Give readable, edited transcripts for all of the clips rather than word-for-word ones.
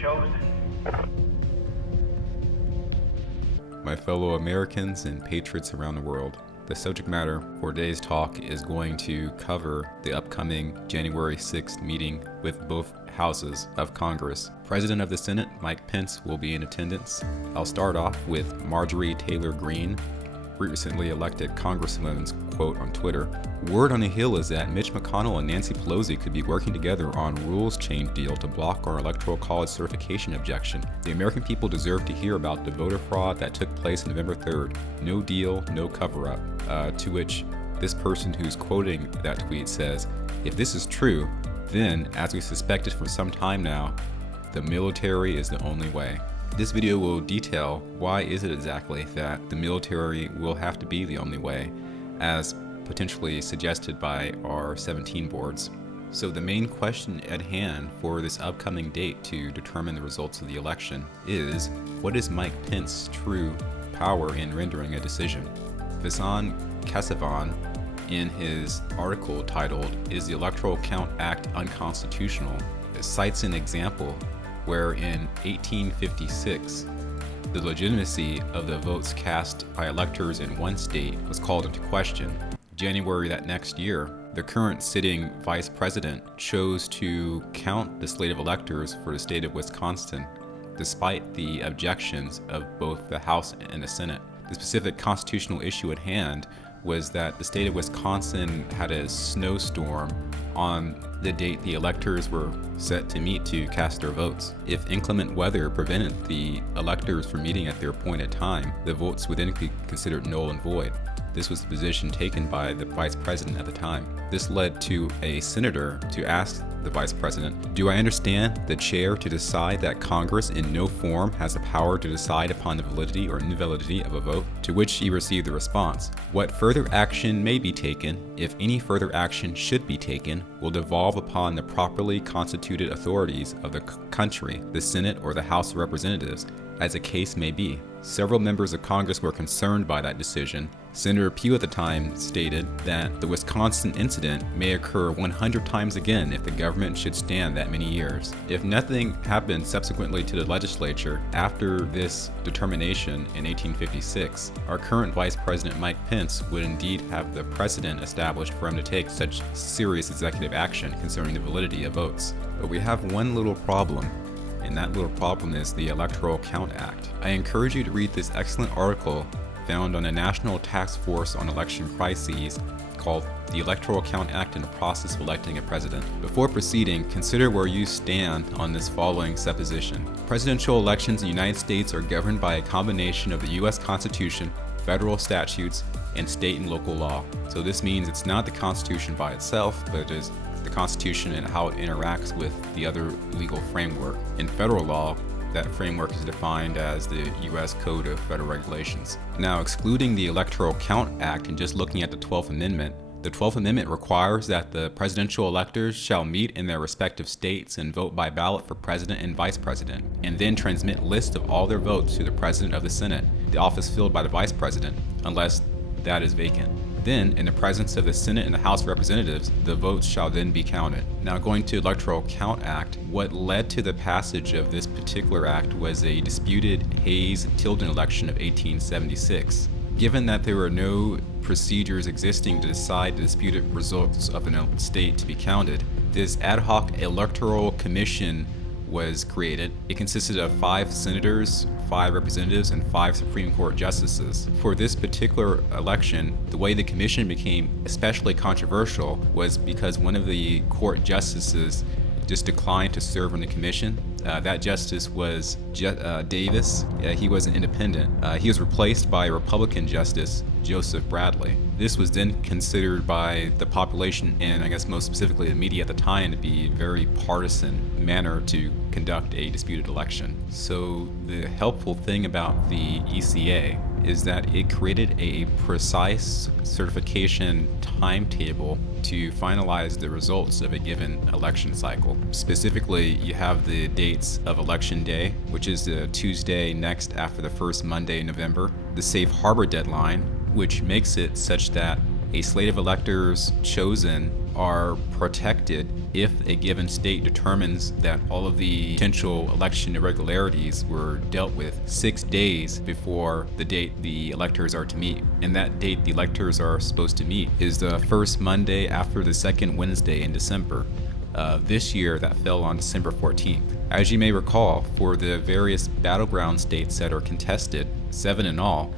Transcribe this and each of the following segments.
chosen. My fellow Americans and patriots around the world, the subject matter for today's talk is going to cover the upcoming January 6th meeting with both houses of Congress. President of the Senate, Mike Pence, will be in attendance. I'll start off with Marjorie Taylor Greene, recently elected Congresswoman's quote on Twitter. Word on the hill is that Mitch McConnell and Nancy Pelosi could be working together on rules change deal to block our electoral college certification objection. The American people deserve to hear about the voter fraud that took place on November 3rd. No deal, no cover-up. To which this person who's quoting that tweet says, if this is true, then, as we suspected for some time now, the military is the only way. This video will detail why is it exactly that the military will have to be the only way, as potentially suggested by our 17 boards. So the main question at hand for this upcoming date to determine the results of the election is, what is Mike Pence's true power in rendering a decision? Vasan Kesavan, in his article titled, Is the Electoral Count Act Unconstitutional?, cites an example where in 1856, the legitimacy of the votes cast by electors in one state was called into question. January that next year, the current sitting vice president chose to count the slate of electors for the state of Wisconsin, despite the objections of both the House and the Senate. The specific constitutional issue at hand was that the state of Wisconsin had a snowstorm on the date the electors were set to meet to cast their votes. If inclement weather prevented the electors from meeting at their appointed time, the votes would then be considered null and void. This was the position taken by the vice president at the time. This led to a senator to ask the vice president, do I understand the chair to decide that Congress in no form has the power to decide upon the validity or invalidity of a vote? To which he received the response, what further action may be taken, if any further action should be taken, will devolve upon the properly constituted authorities of the country, the Senate or the House of Representatives, as the case may be. Several members of Congress were concerned by that decision. Senator Pugh at the time stated that the Wisconsin incident may occur 100 times again if the government should stand that many years. If nothing happened subsequently to the legislature after this determination in 1856, our current Vice President Mike Pence would indeed have the precedent established for him to take such serious executive action concerning the validity of votes. But we have one little problem, and that little problem is the Electoral Count Act. I encourage you to read this excellent article found on a National Task Force on Election Crises called The Electoral Count Act and the Process of Electing a President. Before proceeding, consider where you stand on this following supposition. Presidential elections in the United States are governed by a combination of the US Constitution, federal statutes, and state and local law. So this means it's not the Constitution by itself, but it is the Constitution and how it interacts with the other legal framework. In federal law, that framework is defined as the U.S. Code of Federal Regulations. Now, excluding the Electoral Count Act and just looking at the 12th Amendment, the 12th Amendment requires that the presidential electors shall meet in their respective states and vote by ballot for president and vice president, and then transmit lists of all their votes to the president of the Senate, the office filled by the vice president, unless that is vacant. Then, in the presence of the Senate and the House of Representatives, the votes shall then be counted. Now, going to Electoral Count Act, what led to the passage of this particular act was a disputed Hayes-Tilden election of 1876. Given that there were no procedures existing to decide the disputed results of a state to be counted, this ad hoc electoral commission was created. It consisted of 5 senators, 5 representatives, and 5 Supreme Court justices. For this particular election, the way the commission became especially controversial was because one of the court justices just declined to serve on the commission. That justice was Davis. He was an independent. He was replaced by a Republican justice, Joseph Bradley. This was then considered by the population, and I guess most specifically the media at the time, to be a very partisan manner to conduct a disputed election. So the helpful thing about the ECA is that it created a precise certification timetable to finalize the results of a given election cycle. Specifically, you have the dates of Election Day, which is the Tuesday next after the first Monday in November, the Safe Harbor deadline, which makes it such that A slate of electors chosen are protected if a given state determines that all of the potential election irregularities were dealt with 6 days before the date the electors are to meet. And that date the electors are supposed to meet is the first Monday after the second Wednesday in December. This year, that fell on December 14th. As you may recall, for the various battleground states that are contested, 7 in all,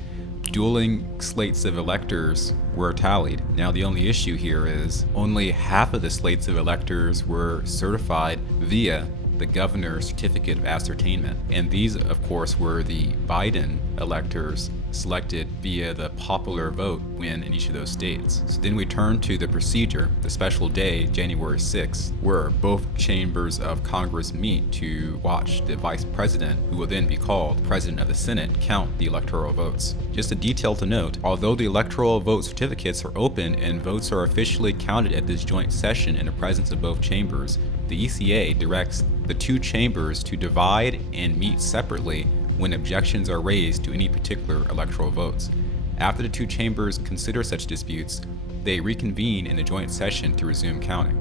dueling slates of electors were tallied. Now, the only issue here is only half of the slates of electors were certified via the governor's certificate of ascertainment. And these, of course, were the Biden electors selected via the popular vote win in each of those states. So then we turn to the procedure, the special day, January 6th, where both chambers of Congress meet to watch the vice president, who will then be called president of the Senate, count the electoral votes. Just a detail to note, although the electoral vote certificates are open and votes are officially counted at this joint session in the presence of both chambers, the ECA directs the two chambers to divide and meet separately when objections are raised to any particular electoral votes. After the two chambers consider such disputes, they reconvene in a joint session to resume counting.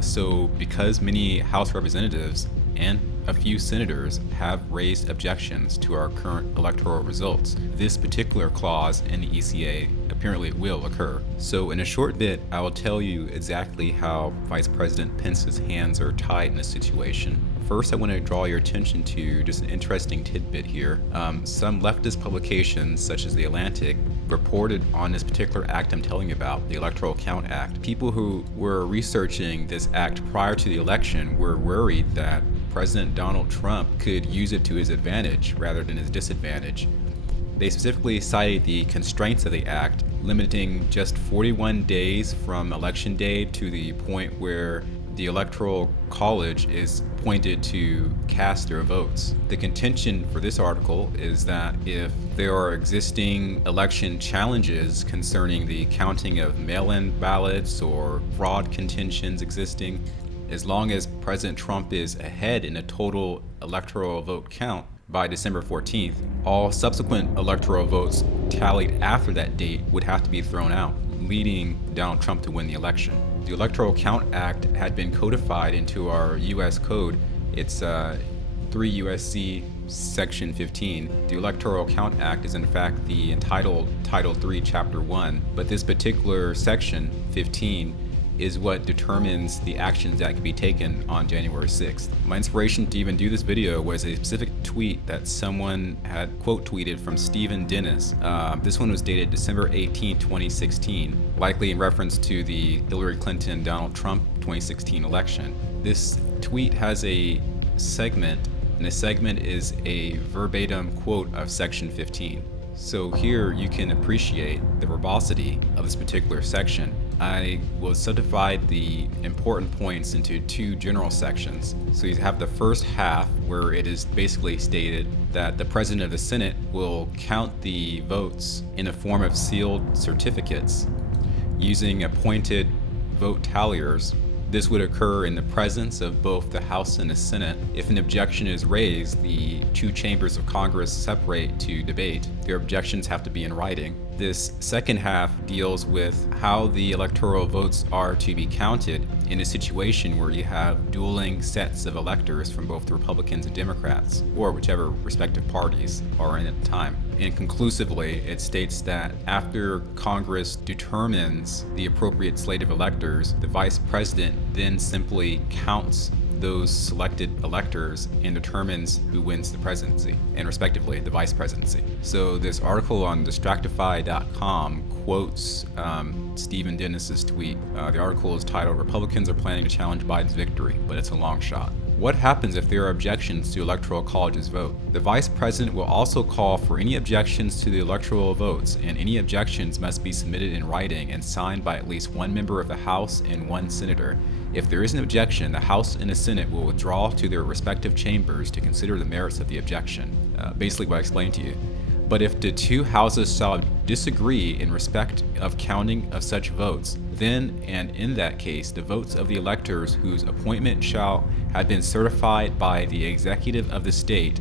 So because many House representatives and a few senators have raised objections to our current electoral results, this particular clause in the ECA apparently will occur. So in a short bit, I will tell you exactly how Vice President Pence's hands are tied in this situation. First, I want to draw your attention to just an interesting tidbit here. Some leftist publications, such as The Atlantic, reported on this particular act I'm telling you about, the Electoral Count Act. People who were researching this act prior to the election were worried that President Donald Trump could use it to his advantage rather than his disadvantage. They specifically cited the constraints of the act, limiting just 41 days from election day to the point where the Electoral College is appointed to cast their votes. The contention for this article is that if there are existing election challenges concerning the counting of mail-in ballots or fraud contentions existing, as long as President Trump is ahead in a total electoral vote count by December 14th, all subsequent electoral votes tallied after that date would have to be thrown out, leading Donald Trump to win the election. The Electoral Count Act had been codified into our U.S. Code. It's 3 U.S.C. Section 15. The Electoral Count Act is in fact the entitled Title 3, Chapter 1, but this particular Section 15 is what determines the actions that can be taken on January 6th. My inspiration to even do this video was a specific tweet that someone had quote tweeted from Stephen Dennis. This one was dated December 18, 2016, likely in reference to the Hillary Clinton-Donald Trump 2016 election. This tweet has a segment, and the segment is a verbatim quote of Section 15. So here you can appreciate the verbosity of this particular section. I will subdivide the important points into two general sections. So you have the first half where it is basically stated that the President of the Senate will count the votes in the form of sealed certificates using appointed vote talliers. This would occur in the presence of both the House and the Senate. If an objection is raised, the two chambers of Congress separate to debate. Their objections have to be in writing. This second half deals with how the electoral votes are to be counted in a situation where you have dueling sets of electors from both the Republicans and Democrats, or whichever respective parties are in at the time. And conclusively, it states that after Congress determines the appropriate slate of electors, the Vice President then simply counts those selected electors and determines who wins the presidency, and respectively, the vice presidency. So this article on distractify.com quotes Stephen Dennis's tweet. The article is titled, "Republicans are planning to challenge Biden's victory, but it's a long shot." What happens if there are objections to Electoral College's vote? The Vice President will also call for any objections to the electoral votes, and any objections must be submitted in writing and signed by at least one member of the House and one senator. If there is an objection, the House and the Senate will withdraw to their respective chambers to consider the merits of the objection. Basically what I explained to you. But if the two houses shall disagree in respect of counting of such votes, then and in that case, the votes of the electors whose appointment shall have been certified by the executive of the state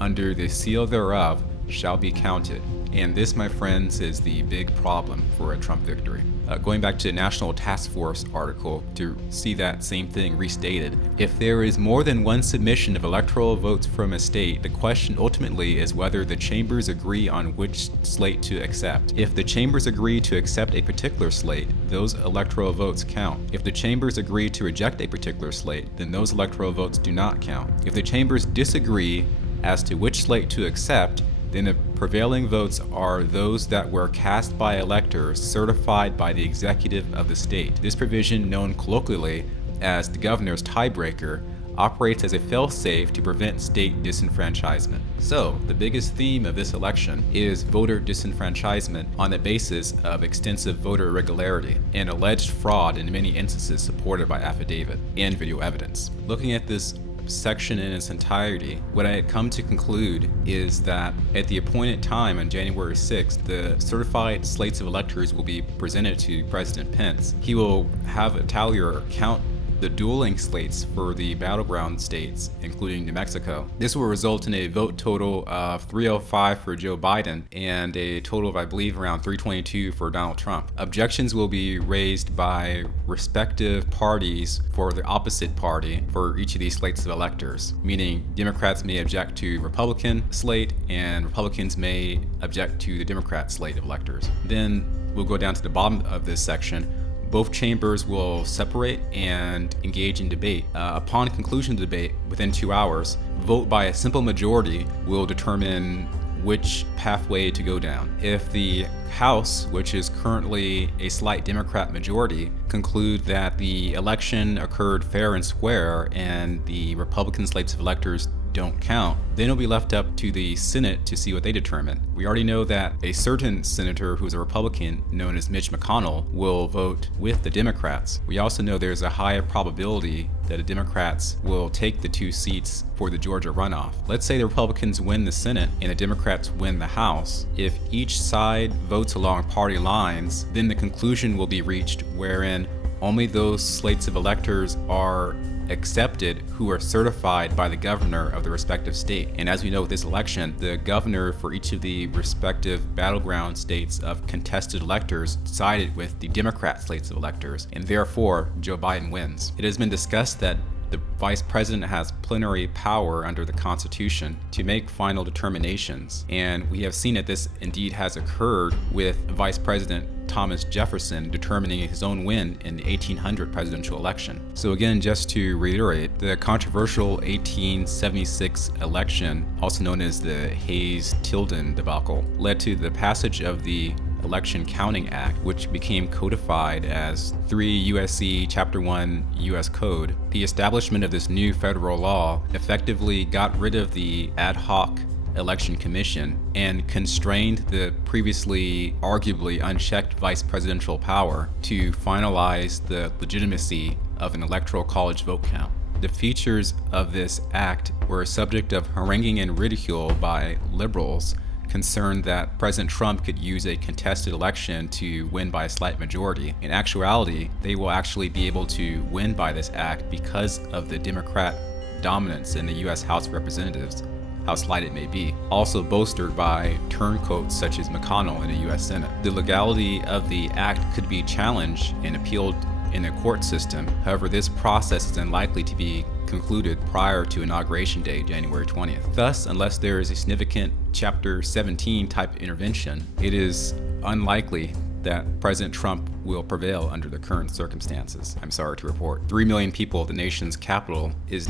under the seal thereof shall be counted. And this, my friends, is the big problem for a Trump victory. Going back to the National Task Force article to see that same thing restated, if there is more than one submission of electoral votes from a state, the question ultimately is whether the chambers agree on which slate to accept. If the chambers agree to accept a particular slate, those electoral votes count. If the chambers agree to reject a particular slate, then those electoral votes do not count. If the chambers disagree as to which slate to accept, then the prevailing votes are those that were cast by electors certified by the executive of the state. This provision, known colloquially as the governor's tiebreaker, operates as a fail-safe to prevent state disenfranchisement. So, the biggest theme of this election is voter disenfranchisement on the basis of extensive voter irregularity and alleged fraud in many instances supported by affidavit and video evidence. Looking at this section in its entirety, what I had come to conclude is that at the appointed time on January 6th, the certified slates of electors will be presented to President Pence. He will have a tallier count the dueling slates for the battleground states, including New Mexico. This will result in a vote total of 305 for Joe Biden and a total of, I believe, around 322 for Donald Trump. Objections will be raised by respective parties for the opposite party for each of these slates of electors, meaning Democrats may object to Republican slate and Republicans may object to the Democrat slate of electors. Then we'll go down to the bottom of this section. Both chambers will separate and engage in debate. Upon conclusion of the debate, within 2 hours, vote by a simple majority will determine which pathway to go down. If the House, which is currently a slight Democrat majority, conclude that the election occurred fair and square and the Republican slates of electors don't count, then it'll be left up to the Senate to see what they determine. We already know that a certain senator who's a Republican, known as Mitch McConnell, will vote with the Democrats. We also know there's a higher probability that the Democrats will take the 2 seats for the Georgia runoff. Let's say the Republicans win the Senate and the Democrats win the House. If each side votes along party lines, then the conclusion will be reached wherein only those slates of electors are accepted who are certified by the governor of the respective state. And as we know with this election, the governor for each of the respective battleground states of contested electors sided with the Democrat slates of electors, and therefore Joe Biden wins. It has been discussed that the vice president has plenary power under the Constitution to make final determinations, and we have seen that this indeed has occurred with Vice President Thomas Jefferson determining his own win in the 1800 presidential election. So again, just to reiterate, the controversial 1876 election, also known as the Hayes-Tilden debacle, led to the passage of the Election Counting Act, which became codified as 3 USC Chapter 1 US Code. The establishment of this new federal law effectively got rid of the ad hoc election commission and constrained the previously arguably unchecked vice presidential power to finalize the legitimacy of an electoral college vote count. The features of this act were a subject of haranguing and ridicule by liberals concerned that President Trump could use a contested election to win by a slight majority. In actuality, they will actually be able to win by this act because of the Democrat dominance in the U.S. House of Representatives, how slight it may be, also bolstered by turncoats such as McConnell in the U.S. Senate. The legality of the act could be challenged and appealed in a court system. However, this process is unlikely to be concluded prior to inauguration day, January 20th. Thus, unless there is a significant Chapter 17 type intervention, it is unlikely that President Trump will prevail under the current circumstances. I'm sorry to report. 3 million people at the nation's capital is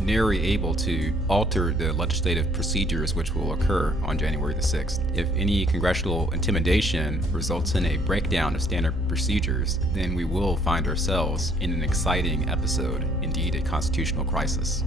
nary able to alter the legislative procedures which will occur on January the 6th. If any congressional intimidation results in a breakdown of standard procedures, then we will find ourselves in an exciting episode, indeed a constitutional crisis.